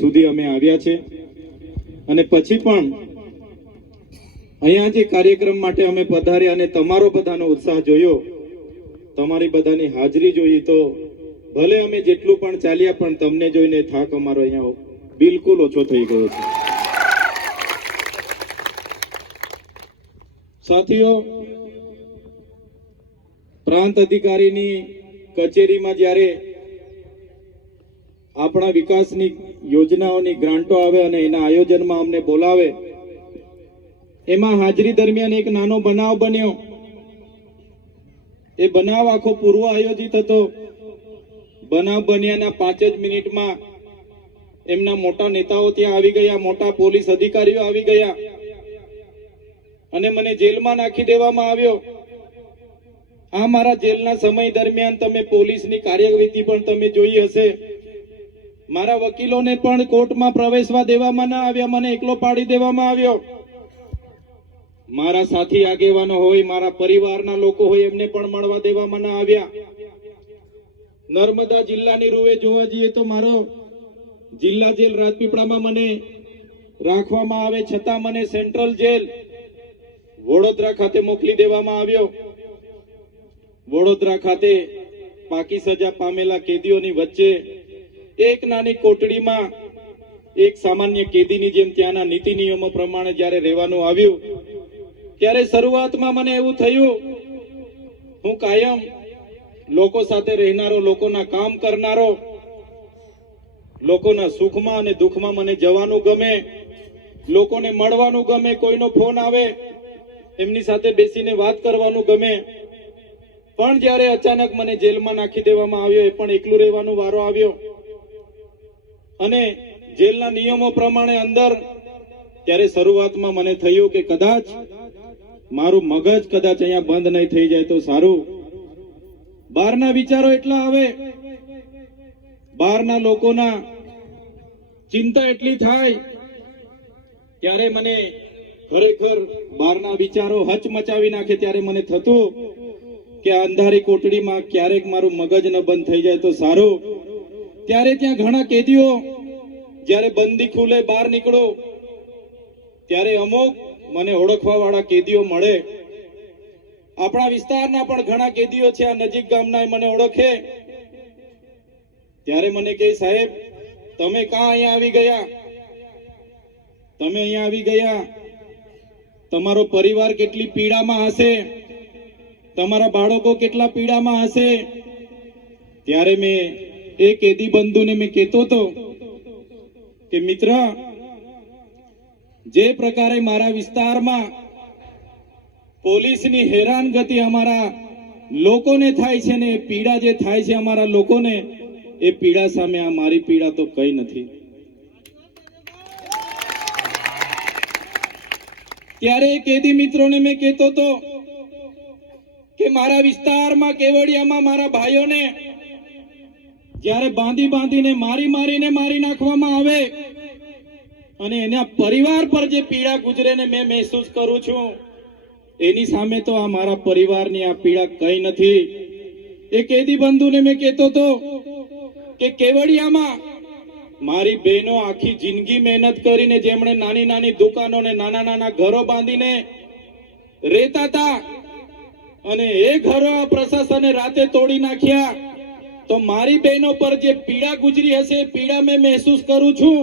સુધી અમે આવ્યા છે અને પછી પણ અહીંયા જે કાર્યક્રમ માટે અમે પધાર્યા અને તમારો બધાનો ઉત્સાહ જોયો, તમારી બધાની હાજરી જોઈ તો ભલે અમે જેટલું પણ ચાલ્યા પણ તમને જોઈને થાક અમારો અહીંયા બિલકુલ ઓછો થઈ ગયો છે. સાથીઓ, પ્રાંત અધિકારીની કચેરીમાં જ્યારે આપણા વિકાસની યોજનાઓની ગ્રાન્ટો આવે અને એના આયોજનમાં અમને બોલાવે, એમાં હાજરી દરમિયાન એક નાનો બનાવ બન્યો. એ બનાવ આખો પૂર્વ આયોજિત હતો. બનાવ બન્યાના 5 જ મિનિટમાં એમના મોટા નેતાઓ ત્યાં આવી ગયા, મોટા પોલીસ અધિકારીઓ આવી ગયા અને મને જેલમાં નાખી દેવામાં આવ્યો. આ મારા જેલના સમય દરમિયાન તમે પોલીસની કાર્યવિધિ પણ તમે જોઈ હશે. મારા વકીલોને પણ કોર્ટમાં પ્રવેશવા દેવામાં ના આવ્યા, મને એકલો પાડી દેવામાં આવ્યો. મારા સાથી આગેવાનો હોય, મારા પરિવારના લોકો હોય, એમને પણ મળવા દેવામાં ના આવ્યા. નર્મદા જિલ્લાની રૂએ જોવા જઈએ તો મારો જિલ્લા જેલ રાજપીપળામાં મને રાખવામાં આવે, છતાં મને સેન્ટ્રલ જેલ વડોદરા ખાતે મોકલી દેવામાં આવ્યો. વડોદરા ખાતે પાકી સજા પામેલા કેદીઓની વચ્ચે એક નાની કોટડીમાં એક સામાન્ય કેદીની જેમ ત્યાંના નીતિ નિયમો પ્રમાણે જ્યારે રહેવાનું આવ્યું, ત્યારે શરૂઆતમાં મને એવું થયું, હું કાયમ લોકો સાથે રહેનારો, લોકોના કામ કરનારો, લોકોના સુખમાં અને દુઃખમાં મને જવાનું ગમે, લોકોને મળવાનું ગમે, કોઈનો ફોન આવે એમની સાથે બેસીને વાત કરવાનું ગમે. પણ જ્યારે અચાનક મને જેલમાં નાખી દેવામાં આવ્યો, એ પણ એકલું રહેવાનો વારો આવ્યો અને જેલના નિયમો પ્રમાણે અંદર, ત્યારે શરૂઆતમાં મને થયું કે કદાચ મારું મગજ કદાચ અહીંયા બંધ નહીં થઈ જાય તો સારું. બહારના વિચારો એટલા આવે, બહારના લોકોના ચિંતા એટલી થાય, ત્યારે મને ખરેખર બહારના વિચારો હચમચાવી નાખે. ત્યારે મને થતું કે આ અંધારી કોટડીમાં ક્યારેક મારું મગજ ન બંધ થઈ જાય તો સારું. ત્યારે ત્યાં ઘણા કેદીઓ, જ્યારે બંદી ખુલે બહાર નીકળો ત્યારે અમુક મને ઓળખવા વાળા કેદીઓ મળે. આપણા વિસ્તારના પણ ઘણા કેદીઓ છે, આ નજીક ગામના, મને ઓળખે. ત્યારે મને કહે, સાહેબ તમે ક્યાં અહીંયા આવી ગયા? તમે અહીંયા આવી ગયા, તમારો પરિવાર કેટલી પીડામાં હશે, તમારા બાળકો કેટલા પીડામાં હશે. ત્યારે મેં એ કેદી બંધુને મેં કહેતો હતો કે મિત્ર, જે પ્રકારે મારા વિસ્તારમાં પોલીસની હેરાનગતિ અમારા લોકોને થાય છે ને, એ પીડા જે થાય છે અમારા લોકોને, એ પીડા સામે આ મારી પીડા તો કઈ નથી. ત્યારે કેદી મિત્રોને મેં કહેતો હતો કે મારા વિસ્તારમાં કેવડિયામાં મારા ભાઈઓને જ્યારે બાંધી બાંધીને મારીને મારી નાખવામાં આવે અને એના પરિવાર પર જે પીડા ગુજરે ને મેં મહેસૂસ કરું છું, એની સામે તો આ મારા પરિવારની આ પીડા કઈ નથી. એ કેદી બંધુને મેં કહેતો હતો કે કેવડિયામાં મારી બહેનો આખી જિંદગી મહેનત કરીને, જેમણે નાની નાની દુકાનો ને નાના નાના ઘરો બાંધીને રહેતા હતા, અને એ ઘરો આ પ્રશાસને રાતે તોડી નાખ્યા, તો મારી બહેનો પર જે પીડા ગુજરી હશે, પીડા મેં મહેસૂસ કરું છું.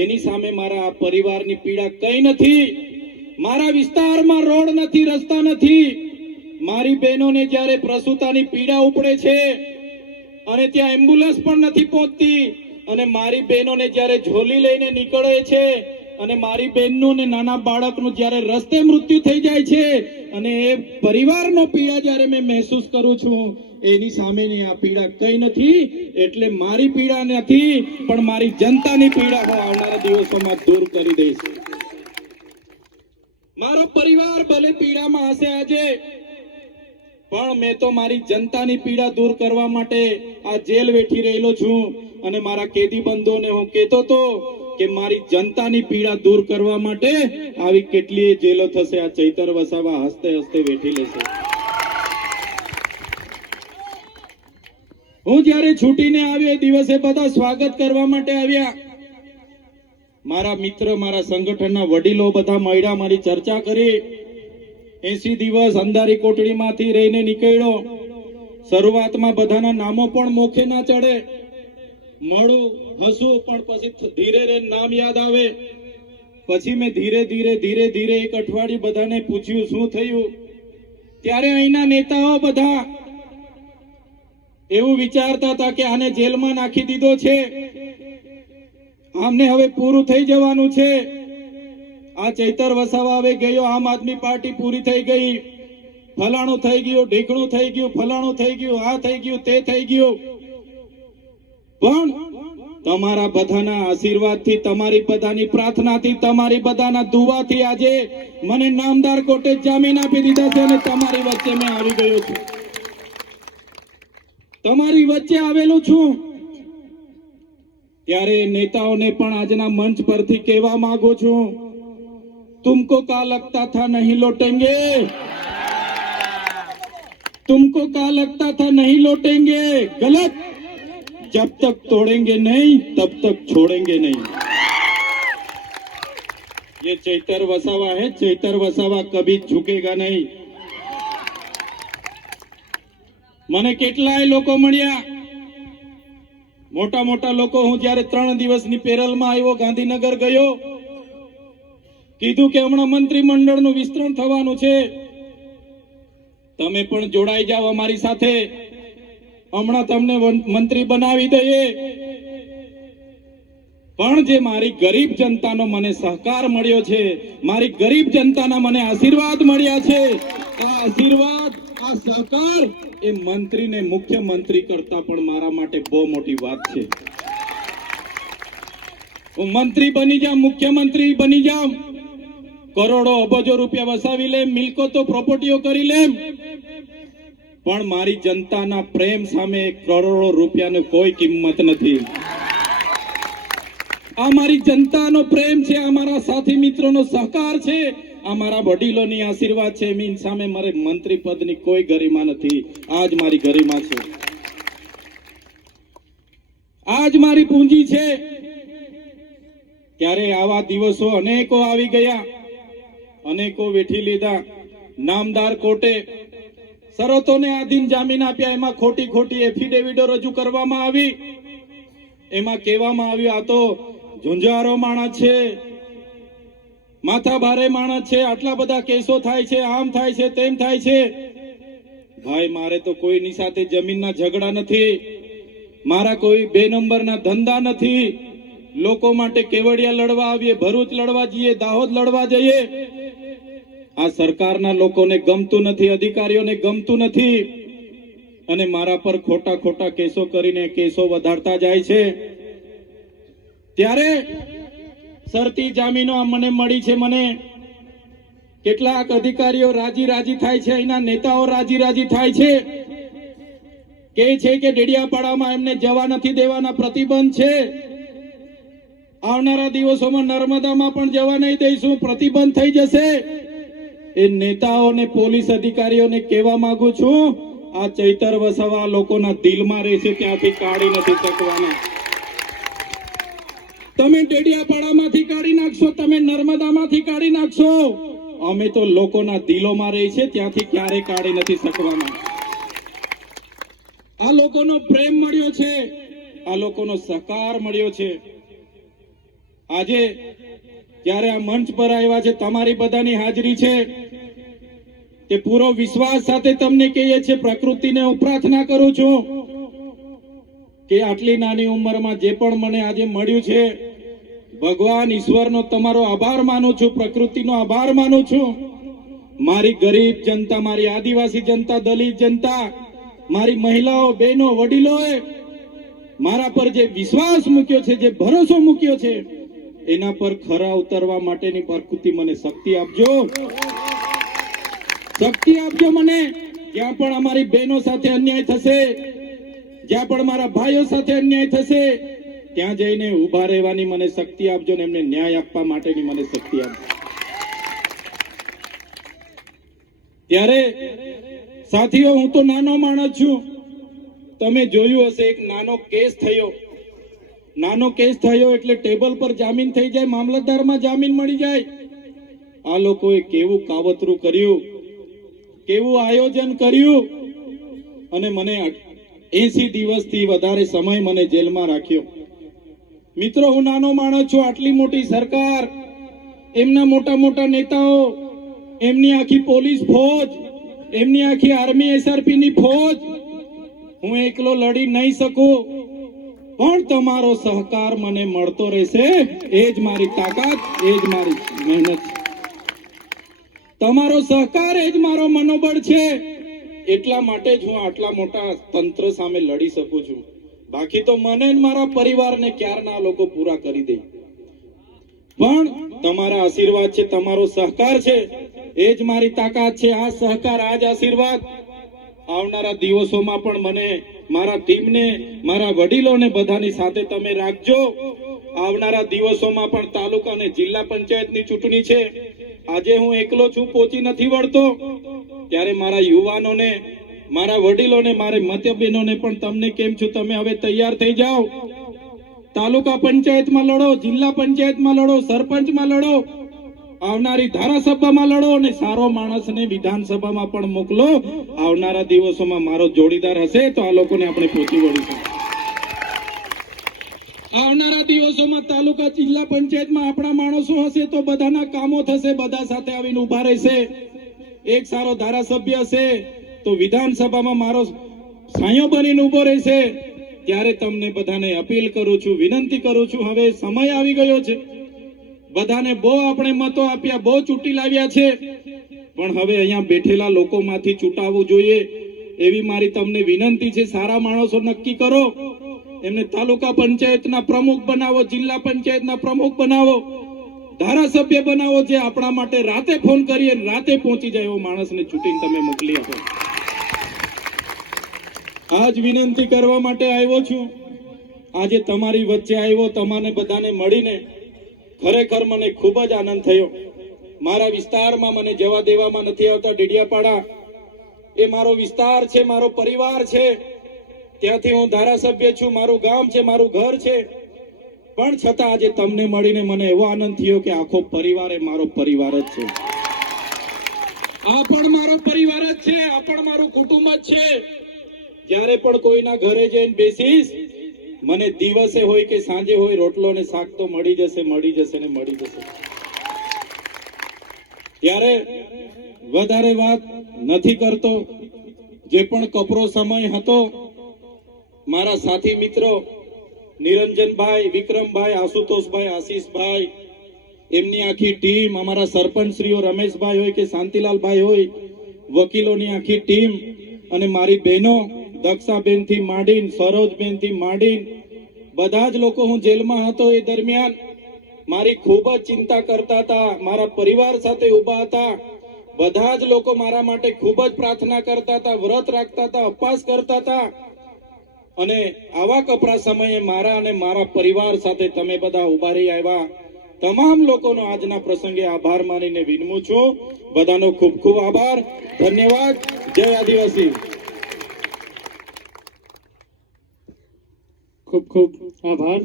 એની સામે મારા આ પરિવારની પીડા કઈ નથી. મારા વિસ્તારમાં રોડ નથી, રસ્તા નથી. મારી બહેનોને જ્યારે પ્રસૂતાની પીડા ઉપડે છે અને ત્યાં એમ્બ્યુલન્સ પણ નથી પહોંચતી, અને મારી બહેનોને જ્યારે ઝોલી લઈને નીકળે છે અને મારી બહેનનું ને નાના બાળકનું જ્યારે રસ્તે મૃત્યુ થઈ જાય છે, અને એ પરિવારનો પીડા જ્યારે મેં મહેસૂસ કરું છું, એની સામેની આ પીડા કઈ નથી. એટલે મારી પીડા નથી, પણ મારી જનતાની પીડા હું આવનારા દિવસોમાં દૂર કરી દઈશ. મારો પરિવાર ભલે પીડામાં હશે આજે, પણ મેં તો મારી જનતાની પીડા દૂર કરવા માટે આ જેલ વેઠી રહેલો છું. અને મારા કેદી બંધુઓને હું કહેતો હતો કે મારી જનતાની પીડા દૂર કરવા માટે આવી કેટલીય જેલો થશે, આ ચૈતર વસાવા હસતે હસતે વેઠી લેશે. હું જ્યારે છૂટીને આવ્યો એ દિવસે બધા સ્વાગત કરવા માટે આવ્યા. મારા મિત્ર, મારા સંગઠનના વડીલો બધા મળ્યા, મારી ચર્ચા કરી. 80 દિવસ અંધારી કોટડીમાંથી રહીને નીકળ્યો. શરૂઆતમાં બધાના નામો પણ મોખે ના ચડે, મળું હસું, પણ પછી ધીરે ધીરે નામ યાદ આવે. પછી મેં ધીરે ધીરે એક અઠવાડિયું બધાને પૂછ્યું શું થયું. ત્યારે અહીંના નેતાઓ બધા એવું વિચારતા હતા કે આને જેલમાં નાખી દીધો છે, આમને હવે પૂરું થઈ જવાનું છે. આ ચૈતર વસાવા હવે ગયો, આમ આદમી પાર્ટી પૂરી થઈ ગઈ, ફલાણું થઈ ગયું, ઢીકણું થઈ ગયું, ફલાણું થઈ ગયું, આ થઈ ગયું, તે થઈ ગયું. પણ તમારા બધાના આશીર્વાદથી, તમારી બધાની પ્રાર્થનાથી, તમારી બધાના દુઆથી આજે મને નામદાર કોર્ટે જામીન આપી દીધા છે અને તમારી વચ્ચે મેં આવી ગયો છું, તમારી વચ્ચે આવેલો છું. ત્યારે નેતાઓને પણ આજના મંચ પરથી કહેવા માંગુ છું, तुमको क्या लगता था नहीं लौटेंगे, तुमको क्या लगता था नहीं लौटेंगे, गलत. जब तक तोड़ेंगे नहीं तब तक छोड़ेंगे नहीं. ये चैतर वसावा है, चैतर वसावा कभी झुकेगा नहीं. મને કેટલાય લોકો મળ્યા, મોટા મોટા લોકો. હું જ્યારે 3 દિવસની પેરોલમાં આવ્યો, ગાંધીનગર ગયો, કીધું કે હમણાં મંત્રીમંડળનું વિસ્તરણ થવાનું છે, તમે પણ જોડાઈ જાઓ અમારી સાથે, હમણાં તમને મંત્રી બનાવી દઈએ. પણ જે મારી ગરીબ જનતાનો મને સહકાર મળ્યો છે, મારી ગરીબ જનતાના મને આશીર્વાદ મળ્યા છે, આ આશીર્વાદ, આ સહકાર એ મંત્રીને મુખ્યમંત્રી કરતા પણ મારા માટે બહુ મોટી વાત છે. હું મંત્રી બની જાઉં, મુખ્યમંત્રી બની જાઉં, કરોડો અબજો રૂપિયા વસાવી લેમ, મિલકતો પ્રોપર્ટીઓ કરી લેમ, પણ મારી જનતાના પ્રેમ સામે કરોડો રૂપિયાની કોઈ કિંમત નથી. આ મારી જનતાનો પ્રેમ છે, આ મારા સાથી મિત્રોનો સહકાર છે, આ મારા વડીલોની આશીર્વાદ છે. એની સામે મારે મંત્રી પદની કોઈ ગરિમા નથી. આજ મારી ગરિમા છે, આજ મારી પૂંજી છે. ત્યારે આવા દિવસો અનેકો આવી ગયા, અનેકો વેઠી લીધા. નામદાર કોર્ટે શરતોને આધીન જામીન આપ્યા. એમાં ખોટી ખોટી એફિડેવિટો રજૂ કરવામાં આવી. એમાં કહેવામાં આવ્યું આ તો ઝુંઝારો માણસ છે, માથા ભારે માણસ છે, આટલા બધા કેસો થાય છે, આમ થાય છે, તેમ થાય છે. ભાઈ, મારે તો કોઈની સાથે જમીનના ઝઘડા નથી, મારા કોઈ 2 નંબરના ધંધા નથી. લોકો માટે કેવડિયા લડવા આવીએ, ભરૂચ લડવા જઈએ, દાહોદ લડવા જઈએ. આ સરકારના લોકોને ગમતું નથી, અધિકારીઓને ગમતું નથી, અને મારા પર ખોટા ખોટા કેસો કરીને કેસો વધારતા જાય છે. ત્યારે શરતી જામીનો મને મળી છે. મને કેટલાક અધિકારીઓ રાજી થાય છે, અહીંના નેતાઓ રાજી થાય છે, કે છે કે ડેડિયાપાડામાં એમને જવા નથી દેવાના, પ્રતિબંધ છે. આવનારા દિવસોમાં નર્મદામાં પણ જવા નહીં દઈશું, પ્રતિબંધ થઈ જશે. એ નેતાઓને, પોલીસ અધિકારીઓને કહેવા માંગુ છું, આ ચૈતર વસાવા લોકોના દિલમાં રહેશે, ત્યાંથી કાઢી નથી શકવાના. તમે ડેડિયાપાડામાંથી કાઢી નાખશો, તમે નર્મદામાંથી કાઢી નાખશો, અમે તો લોકોના દિલોમાં રહી છે, ત્યાંથી ક્યારેય કાઢી નથી શકવાના. આ લોકોનો પ્રેમ મળ્યો છે, આ લોકોનો સહકાર મળ્યો છે. આજે જ્યારે આ મંચ પર આવ્યા છે, તમારી બધાની હાજરી છે, તે પૂરો વિશ્વાસ સાથે તમને કહીએ છીએ. પ્રકૃતિને હું પ્રાર્થના કરું છું કે આટલી નાની ઉંમરમાં જે પણ મને આજે મળ્યું છે, ભગવાન ઈશ્વરનો તમારો આભાર માનું છું, પ્રકૃતિનો આભાર માનું છું. મારી ગરીબ જનતા, મારી આદિવાસી જનતા, દલિત જનતા, મારી મહિલાઓ, બહેનો, વડીલોએ મારા પર જે વિશ્વાસ મૂક્યો છે, જે ભરોસો મૂક્યો છે, એના પર ખરા ઉતરવા માટેની પ્રકૃતિ મને શક્તિ આપજો, શક્તિ આપજો મને. જ્યાં પણ અમારી બહેનો સાથે અન્યાય થશે, જ્યાં પણ મારા ભાઈઓ સાથે અન્યાય થશે, ત્યાં જઈને ઉભા રહેવાની મને શક્તિ આપજો, ને એમને ન્યાય આપવા માટેની મને શક્તિ આપજો. ત્યારે સાથીઓ, હું તો નાનો માણસ છું. તમે જોયું હશે, એક નાનો કેસ થયો, નાનો કેસ થયો એટલે ટેબલ પર જામીન થઈ જાય, મામલતદારમાં જામીન મળી જાય. આ લોકોએ કેવું કાવતરું કર્યું, કેવું આયોજન કર્યું, અને મને 80 દિવસથી વધારે સમય મને જેલમાં રાખ્યો. મિત્રો, હું નાનો માણસ છું. આટલી મોટી સરકાર, એમના મોટા મોટા નેતાઓ, એમની આખી પોલીસ ફોજ, એમની આખી આર્મી SRP ની ફોજ, હું એકલો લડી નહીં શકું. પણ તમારો સહકાર મને મળતો રહેશે. એ જ મારી તાકાત, એ જ મારી મહેનત છે. તમારો સહકાર એ જ મારો મનોબળ છે. એટલા માટે જ હું આટલા મોટા તંત્ર સામે લડી શકું છું. બાકી તો મને અને મારા પરિવારને ક્યારના લોકો પૂરા કરી દે. પણ તમારા આશીર્વાદ છે, તમારો સહકાર છે, એ જ મારી તાકાત છે. આ સહકાર, આ જ આશીર્વાદ આવનારા દિવસોમાં પણ મને, મારા ટીમને, મારા વડીલોને બધાની સાથે તમે રાખજો. આવનારા દિવસોમાં પણ તાલુકા અને જિલ્લા પંચાયતની ચૂંટણી છે. આજે હું એકલો છું, પહોંચી નથી વળતો. ત્યારે મારા યુવાનોને, મારા વડીલોને, મારા મતબેનોને પણ તમને કેમ છું, તમે હવે તૈયાર થઈ જાઓ. તાલુકા પંચાયતમાં લડો, જિલ્લા પંચાયતમાં લડો, સરપંચમાં લડો, આવનારી ધારાસભામાં લડો, અને સારો માણસને વિધાનસભામાં પણ મોકલો. આવનારા દિવસોમાં મારો જોડીદાર હશે તો આ લોકોને આપણે પહોંચી વળીશું. આવનારા દિવસોમાં તાલુકા જિલ્લા પંચાયતમાં આપણા માણસો હશે તો બધાના કામો થશે, બધા સાથે આવીને ઉભા રહેશે. એક સારો ધારાસભ્ય હશે તો વિધાનસભામાં મારો સાયો બનીને ઉભો રહેશે. ત્યારે તમને બધાને અપીલ કરું છું, વિનંતી કરું છું, હવે સમય આવી ગયો છે. બધાને બહુ આપણે મતો આપ્યા, બહુ ચૂંટી લાવ્યા છે, પણ હવે અહીંયા બેઠેલા લોકોમાંથી ચૂંટાવવું જોઈએ એવી મારી તમને વિનંતી છે. સારા માણસો નક્કી કરો, એમને તાલુકા પંચાયતના પ્રમુખ બનાવો, જિલ્લા પંચાયતના પ્રમુખ બનાવો, ધારાસભ્ય બનાવો. જે આપણા માટે રાતે ફોન કરીએ રાતે પહોંચી જાય એવો માણસને ચૂંટીને તમે મોકલી આપો. આજ વિનંતી કરવા માટે આવ્યો છું. આજે તમારી વચ્ચે આવ્યો, તમારે બધાને મળીને ખરેખર મને ખૂબ જ આનંદ થયો. મારા વિસ્તારમાં મને જવા દેવામાં નથી આવતા. ડેડિયાપાડા એ મારો વિસ્તાર છે, મારો પરિવાર છે. ત્યાંથી હું ધારાસભ્ય છું, મારું ગામ છે, મારું ઘર છે. પણ છતાં આજે તમને મળીને મને એવો આનંદ થયો કે આખો પરિવાર એ મારો પરિવાર જ છે. આ પણ મારો પરિવાર જ છે, આ પણ મારું કુટુંબ જ છે. જ્યારે પણ કોઈના ઘરે જઈને બેસીશ, મને દિવસે હોય કે સાંજે હોય, રોટલો ને શાક તો મળી જશે, મળી જશે ને મળી જશે. ત્યારે વધારે વાત નથી કરતો. જે પણ કપરો સમય હતો, મારા સાથી મિત્રો નિરંજનભાઈ, વિક્રમભાઈ, આશુતોષભાઈ, આશીષભાઈ, એમની આખી ટીમ, અમારા સરપંચશ્રીઓ રમેશભાઈ હોય કે શાંતિલાલભાઈ હોય, વકીલોની આખી ટીમ, અને મારી બહેનો દક્ષાબેન થી માંડીને, સરોજબેન થી માંડીને બધા જ લોકો, હું જેલમાં હતો એ દરમિયાન મારી ખૂબ જ ચિંતા કરતા હતા, મારા પરિવાર સાથે ઉભા હતા. બધા જ લોકો મારા માટે ખૂબ જ પ્રાર્થના કરતા હતા, વ્રત રાખતા હતા, ઉપવાસ કરતા હતા. અને આવા કપરા સમયે મારા અને મારા પરિવાર સાથે તમે બધા ઉભા રહી આવ્યા. તમામ લોકોનો આજના પ્રસંગે આભાર માનીને વિનમું છું. બધાનો ખૂબ ખૂબ આભાર, ધન્યવાદ. જય આદિવાસી. ખૂબ ખૂબ આભાર.